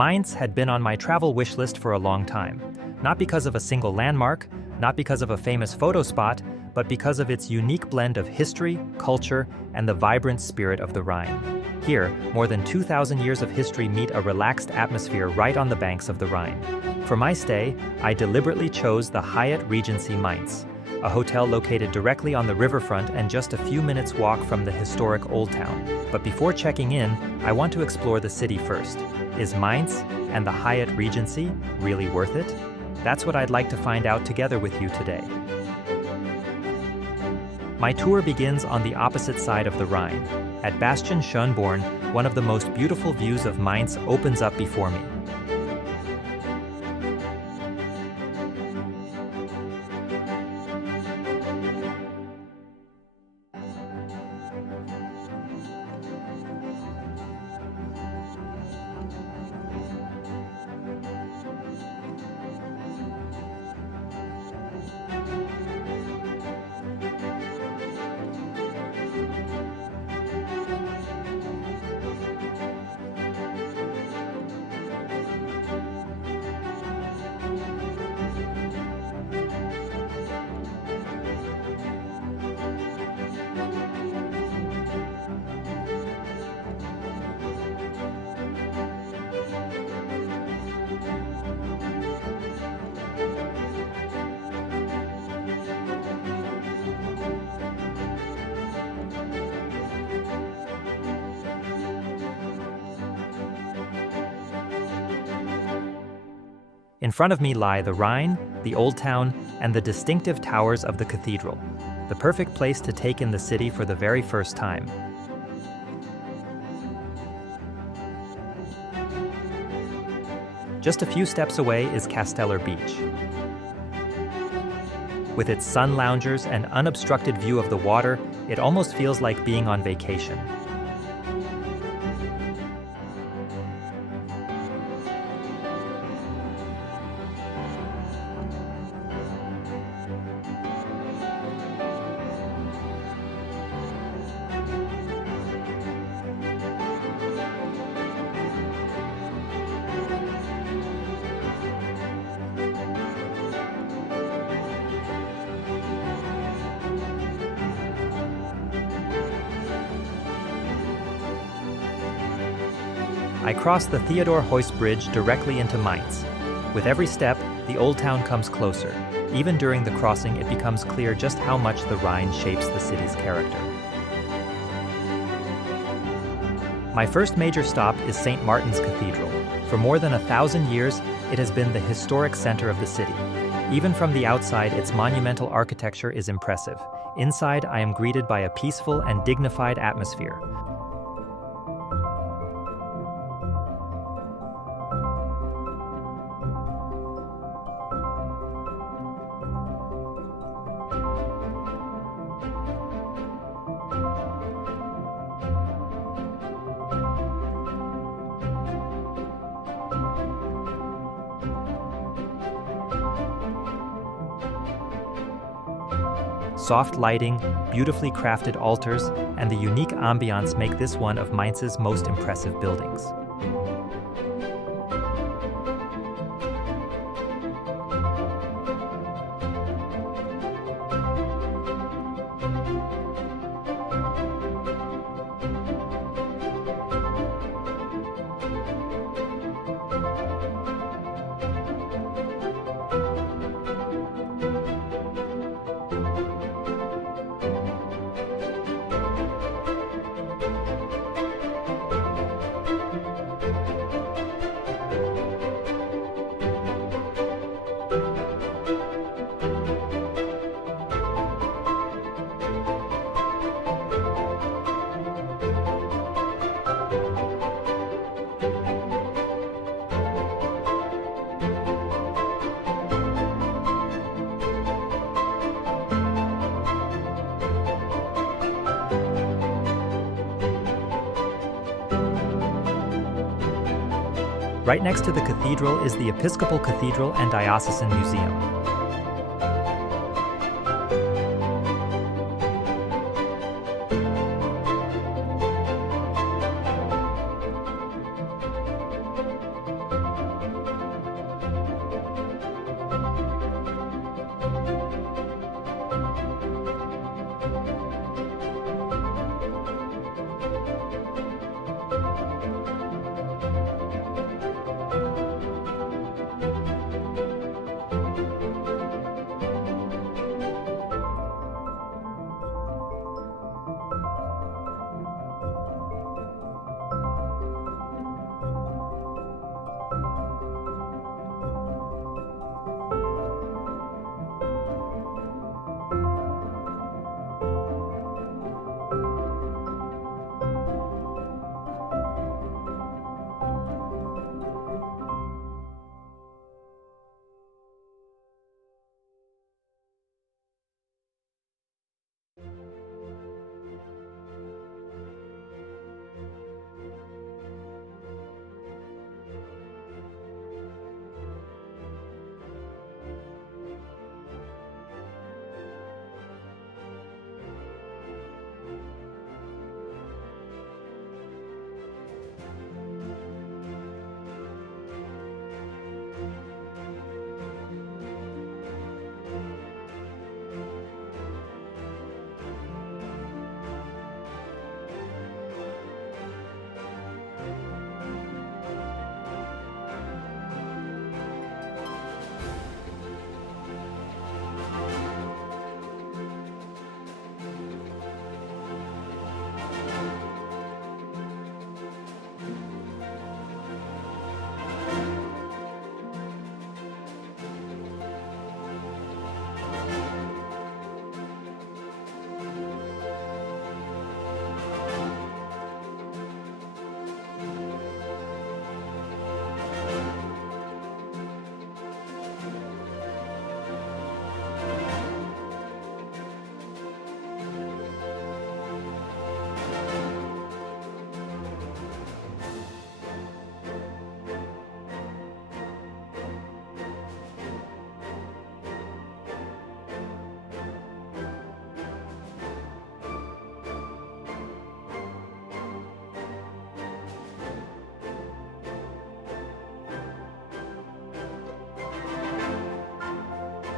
Mainz had been on my travel wish list for a long time, not because of a single landmark, not because of a famous photo spot, but because of its unique blend of history, culture, and the vibrant spirit of the Rhine. Here, more than 2,000 years of history meet a relaxed atmosphere right on the banks of the Rhine. For my stay, I deliberately chose the Hyatt Regency Mainz, a hotel located directly on the riverfront and just a few minutes walk from the historic Old Town. But before checking in, I want to explore the city first. Is Mainz and the Hyatt Regency really worth it? That's what I'd like to find out together with you today. My tour begins on the opposite side of the Rhine. At Bastion Schönborn, one of the most beautiful views of Mainz opens up before me. In front of me lie the Rhine, the Old Town, and the distinctive towers of the cathedral, the perfect place to take in the city for the very first time. Just a few steps away is Casteller Beach. With its sun loungers and unobstructed view of the water, it almost feels like being on vacation. I cross the Theodor Heuss Bridge directly into Mainz. With every step, the Old Town comes closer. Even during the crossing, it becomes clear just how much the Rhine shapes the city's character. My first major stop is St. Martin's Cathedral. For more than 1,000 years, it has been the historic center of the city. Even from the outside, its monumental architecture is impressive. Inside, I am greeted by a peaceful and dignified atmosphere. Soft lighting, beautifully crafted altars, and the unique ambiance make this one of Mainz's most impressive buildings. Right next to the cathedral is the Episcopal Cathedral and Diocesan Museum.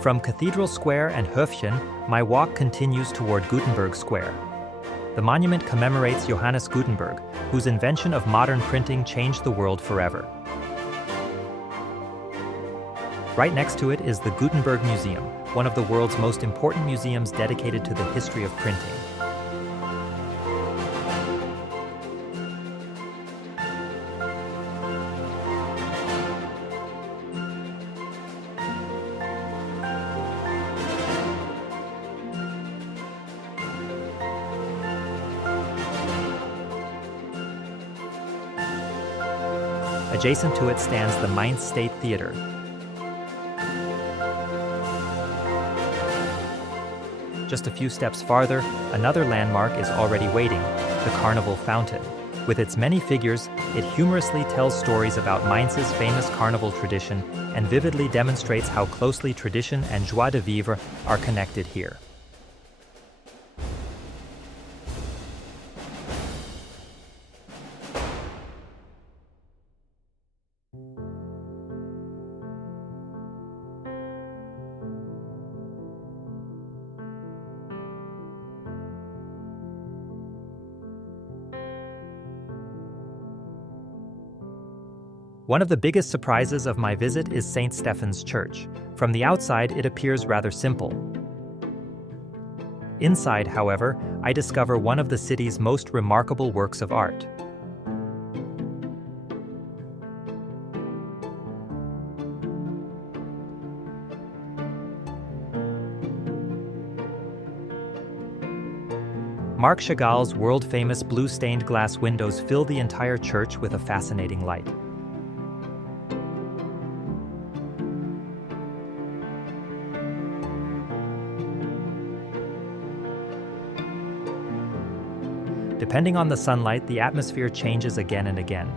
From Cathedral Square and Höfchen, my walk continues toward Gutenberg Square. The monument commemorates Johannes Gutenberg, whose invention of modern printing changed the world forever. Right next to it is the Gutenberg Museum, one of the world's most important museums dedicated to the history of printing. Adjacent to it stands the Mainz State Theater. Just a few steps farther, another landmark is already waiting, the Carnival Fountain. With its many figures, it humorously tells stories about Mainz's famous carnival tradition and vividly demonstrates how closely tradition and joie de vivre are connected here. One of the biggest surprises of my visit is St. Stephen's Church. From the outside, it appears rather simple. Inside, however, I discover one of the city's most remarkable works of art. Marc Chagall's world-famous blue stained glass windows fill the entire church with a fascinating light. Depending on the sunlight, the atmosphere changes again and again.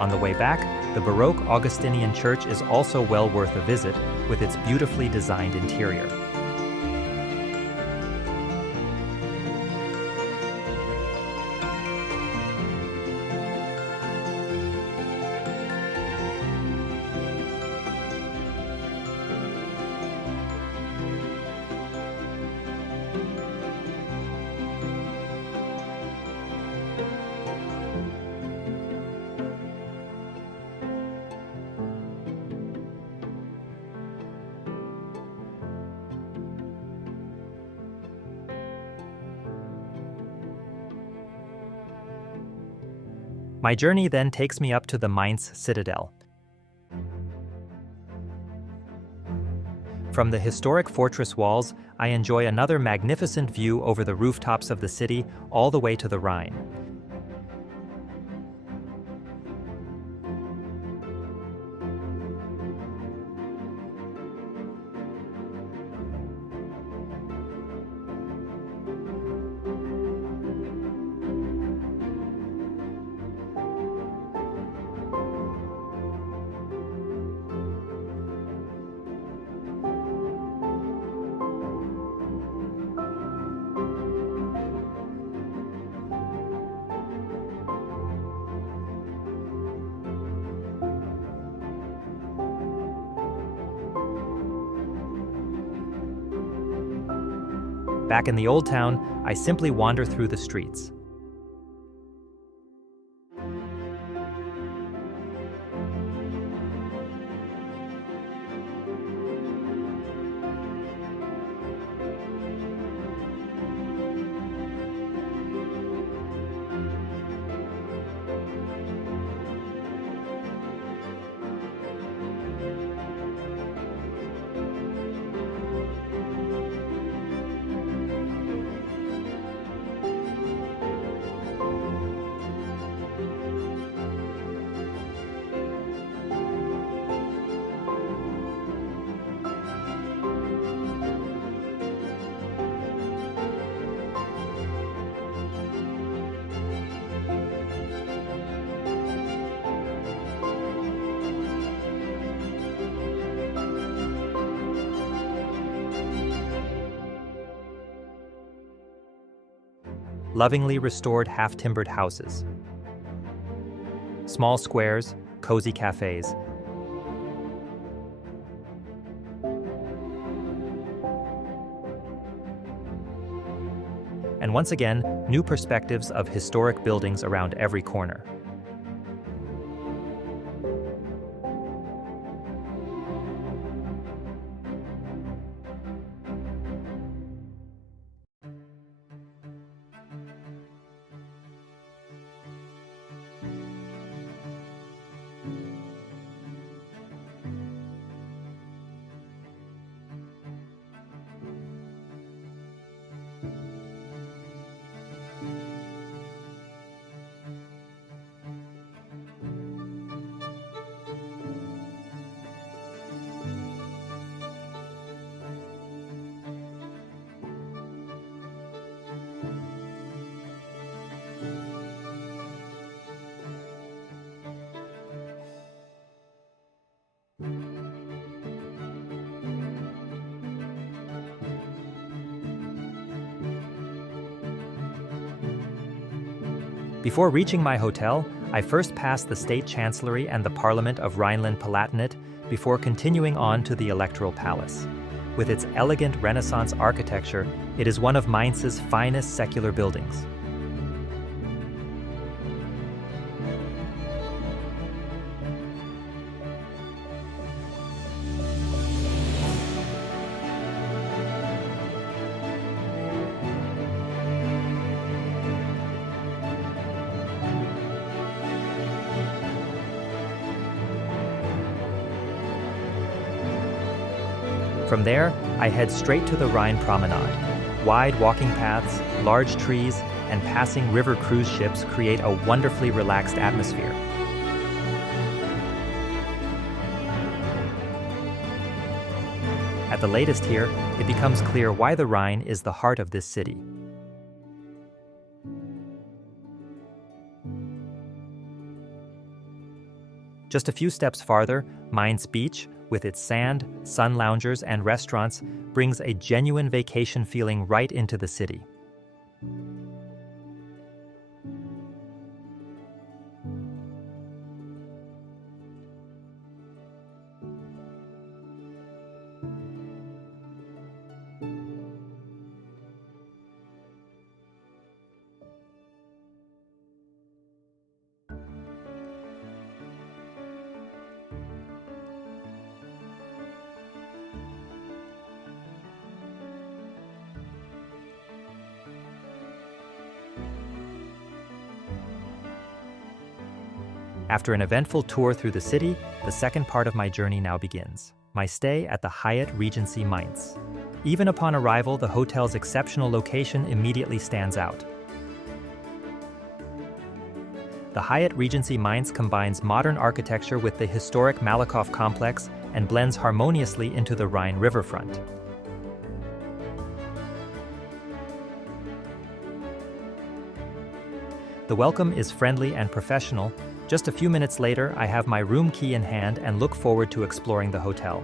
On the way back, the Baroque Augustinian church is also well worth a visit, with its beautifully designed interior. My journey then takes me up to the Mainz Citadel. From the historic fortress walls, I enjoy another magnificent view over the rooftops of the city all the way to the Rhine. Back in the Old Town, I simply wander through the streets. lovingly restored half-timbered houses. Small squares, cozy cafes. And once again, new perspectives of historic buildings around every corner. Before reaching my hotel, I first passed the State Chancellery and the Parliament of Rhineland-Palatinate before continuing on to the Electoral Palace. With its elegant Renaissance architecture, it is one of Mainz's finest secular buildings. From there, I head straight to the Rhine Promenade. Wide walking paths, large trees, and passing river cruise ships create a wonderfully relaxed atmosphere. At the latest here, it becomes clear why the Rhine is the heart of this city. Just a few steps farther, Mainz Beach, with its sand, sun loungers, and restaurants, brings a genuine vacation feeling right into the city. After an eventful tour through the city, the second part of my journey now begins. My stay at the Hyatt Regency Mainz. Even upon arrival, the hotel's exceptional location immediately stands out. The Hyatt Regency Mainz combines modern architecture with the historic Malakoff complex and blends harmoniously into the Rhine riverfront. The welcome is friendly and professional. Just a few minutes later, I have my room key in hand and look forward to exploring the hotel.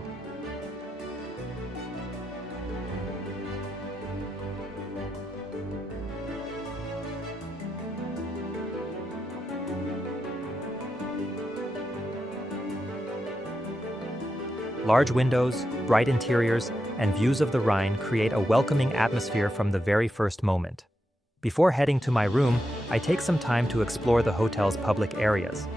Large windows, bright interiors, and views of the Rhine create a welcoming atmosphere from the very first moment. Before heading to my room, I take some time to explore the hotel's public areas.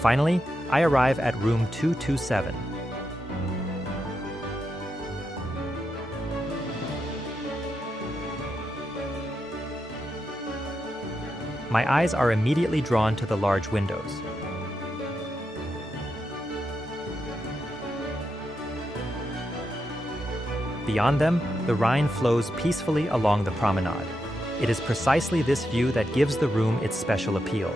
Finally, I arrive at room 227. My eyes are immediately drawn to the large windows. Beyond them, the Rhine flows peacefully along the promenade. It is precisely this view that gives the room its special appeal.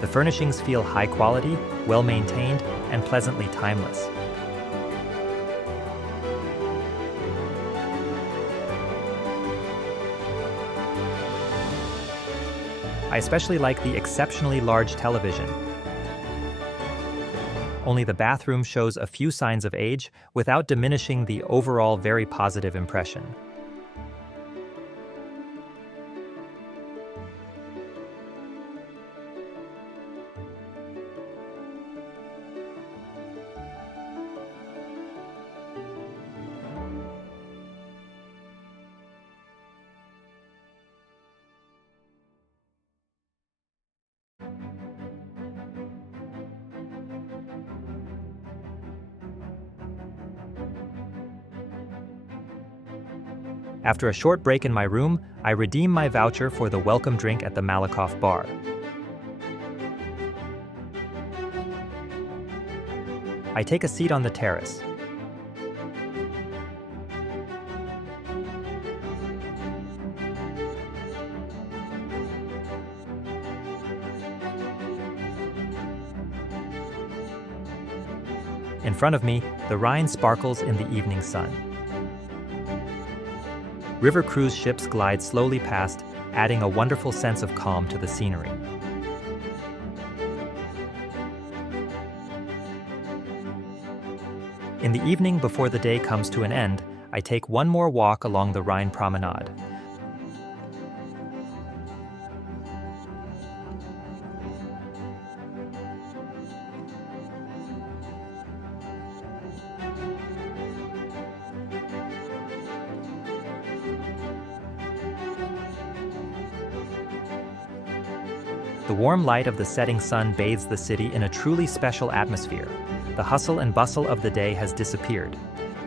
The furnishings feel high quality, well-maintained, and pleasantly timeless. I especially like the exceptionally large television. Only the bathroom shows a few signs of age without diminishing the overall very positive impression. After a short break in my room, I redeem my voucher for the welcome drink at the Malakoff Bar. I take a seat on the terrace. In front of me, the Rhine sparkles in the evening sun. River cruise ships glide slowly past, adding a wonderful sense of calm to the scenery. In the evening before the day comes to an end, I take one more walk along the Rhine Promenade. The warm light of the setting sun bathes the city in a truly special atmosphere. The hustle and bustle of the day has disappeared.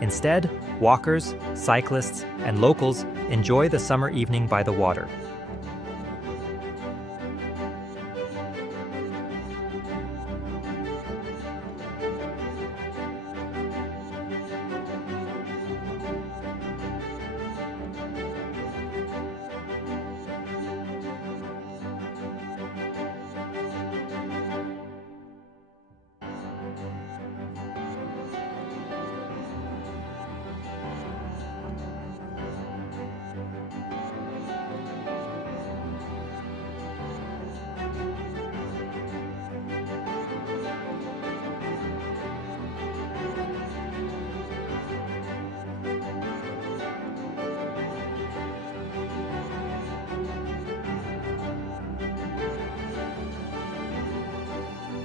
Instead, walkers, cyclists, and locals enjoy the summer evening by the water.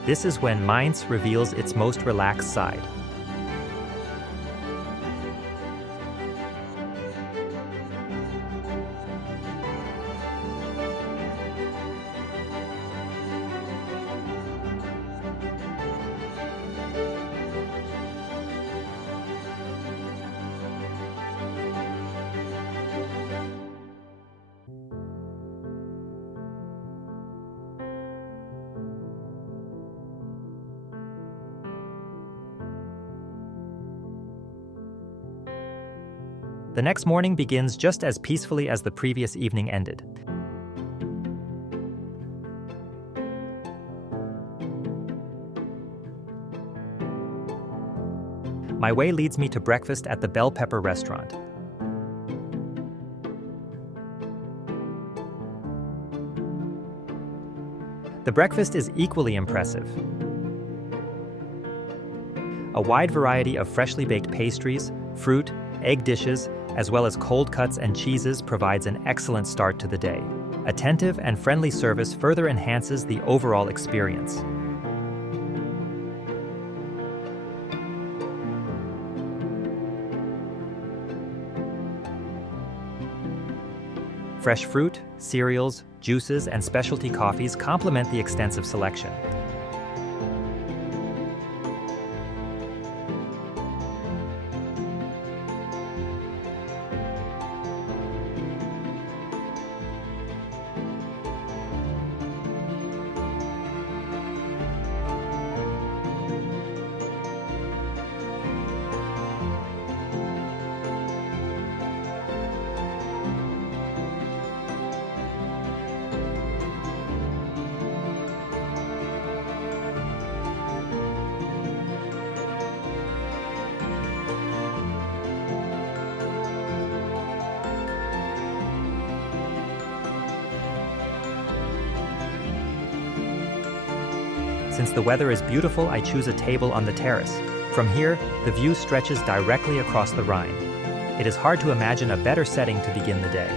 This is when Mainz reveals its most relaxed side. The next morning begins just as peacefully as the previous evening ended. My way leads me to breakfast at the Bellpepper Restaurant. The breakfast is equally impressive. A wide variety of freshly baked pastries, fruit, egg dishes, as well as cold cuts and cheeses provides an excellent start to the day. Attentive and friendly service further enhances the overall experience. Fresh fruit, cereals, juices, and specialty coffees complement the extensive selection. Since the weather is beautiful, I choose a table on the terrace. From here, the view stretches directly across the Rhine. It is hard to imagine a better setting to begin the day.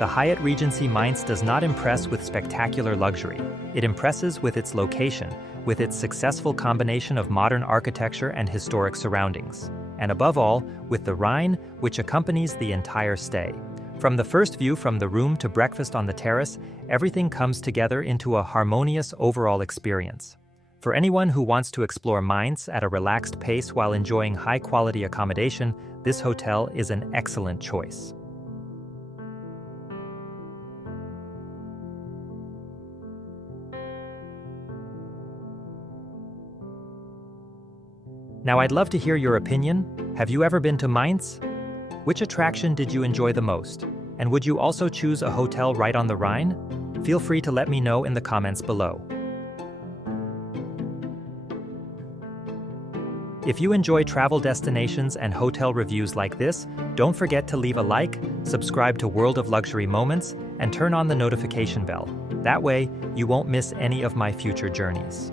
The Hyatt Regency Mainz does not impress with spectacular luxury. It impresses with its location, with its successful combination of modern architecture and historic surroundings. And above all, with the Rhine, which accompanies the entire stay. From the first view from the room to breakfast on the terrace, everything comes together into a harmonious overall experience. For anyone who wants to explore Mainz at a relaxed pace while enjoying high-quality accommodation, this hotel is an excellent choice. Now I'd love to hear your opinion. Have you ever been to Mainz? Which attraction did you enjoy the most? And would you also choose a hotel right on the Rhine? Feel free to let me know in the comments below. If you enjoy travel destinations and hotel reviews like this, don't forget to leave a like, subscribe to World of Luxury Moments, and turn on the notification bell. That way, you won't miss any of my future journeys.